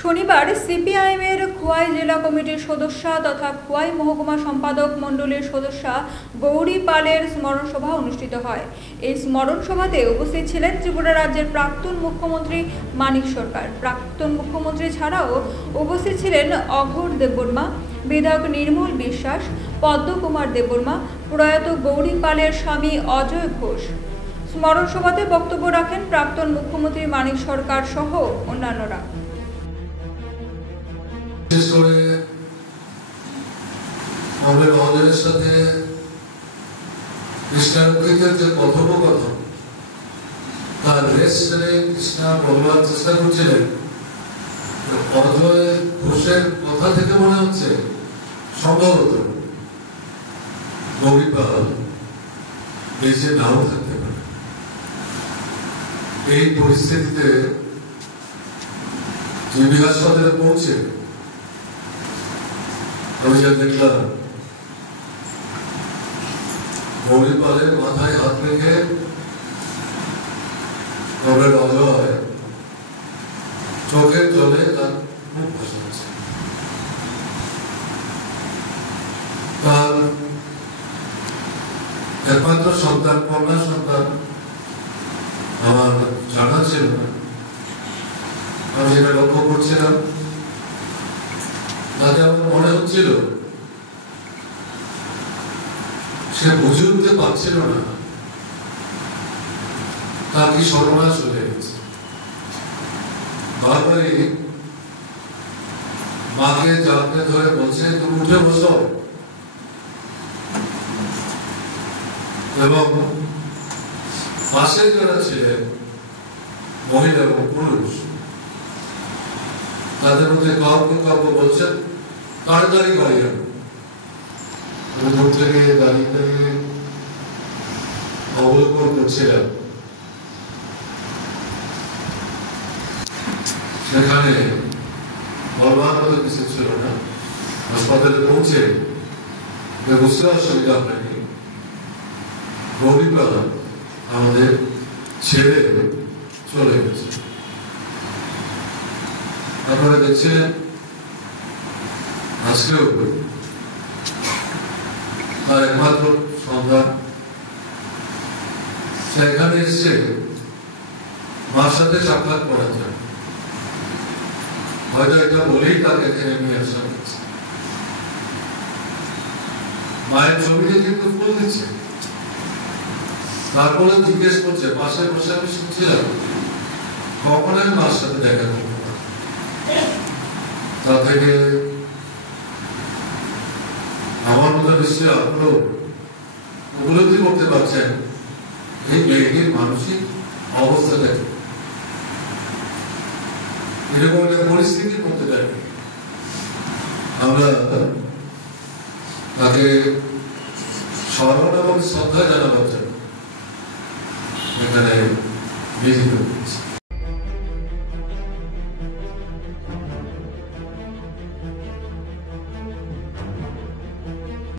শনিবার সিপিআইএমের খোয়াই জেলা কমিটির সদস্য তথা খোয়াই মহকুমা সম্পাদক মণ্ডলীর সদস্য গৌরী পালের স্মরণ সভা অনুষ্ঠিত হয়। এই স্মরণ সভাতে উপস্থিত ছিলেন ত্রিপুরা রাজ্যের প্রাক্তন মুখ্যমন্ত্রী মানিক সরকার। প্রাক্তন মুখ্যমন্ত্রী ছাড়াও উপস্থিত ছিলেন অঘোর দেববর্মা, বিধায়ক নির্মল বিশ্বাস, পদ্মকুমার দেববর্মা, প্রয়াত গৌরী পালের স্বামী অজয় ঘোষ। স্মরণ সভাতে বক্তব্য রাখেন প্রাক্তন মুখ্যমন্ত্রী মানিক সরকার সহ অন্যান্যরা। বিশেষ করে আমাদের অজয়ের সাথে কৃষ্ণার যে কথোপকথন তার রেস ছেড়ে কৃষ্ণা বলবার চেষ্টা করছিলেন। অজয় ঘোষের কথা থেকে মনে হচ্ছে সম্ভবত গৌরী পাল বেঁচে নাও থাকতে পারে। এই পরিস্থিতিতে জিবি হাসপাতালে পৌঁছে আমি যা দেখলাম, গৌরী পালের মাথায় হাত রেখে কমরেড অজয় চোখের জলে তার মুখ ভাসাচ্ছে। তার একমাত্র সন্তান, কন্যা সন্তান আমার জানা ছিল না। আমি যেটা লক্ষ্য করছিলাম তাতে আমার মনে হচ্ছিল সে বুঝে উঠতে পারছিল না তার কি সর্বনাশ হয়ে গেছে। বারবারই মাকে জানতে ধরে বলছে তুমি উঠে বসো, এবং পাশে যারা ছিলেন মহিলা এবং পুরুষ তাদের মধ্যে কাউকে কাউকে বলছেন তাড়াতাড়ি গাড়ি আনো। দূর থেকে দাঁড়িয়ে দাঁড়িয়ে অবলোকন করছিলাম। সেখানে বলবার মতো কিছু ছিল না। হাসপাতালে পৌঁছে বুঝতে অসুবিধা হয়নি, গৌরী পাল আমাদের ছেড়ে চলে গেছে। আপনারা দেখছিলেন আজকেও তার একমাত্র সন্তান সেখানে এসছে মার সাথে সাক্ষাৎ করা যায়। হয়তো এটা বলেই তাকে এখানে নিয়ে আসা হয়েছে। মায়ের ছবিটা কিন্তু ফুল দিচ্ছে, তারপরে জিজ্ঞেস করছে পাশে বসে আমি শুনছিলাম কখন আমি মার সাথে দেখা করবো। তা থেকে আমার মতো নিশ্চয়ই আপনারও উপলব্ধি করতে পারছেন এই মেয়েটির মানসিক অবস্থাটা এরকম একটা পরিস্থিতির মধ্যে দাঁড়িয়ে আমরা তাকে স্মরণ এবং শ্রদ্ধা জানাবার জন্য এখানে মিলিত হয়েছি।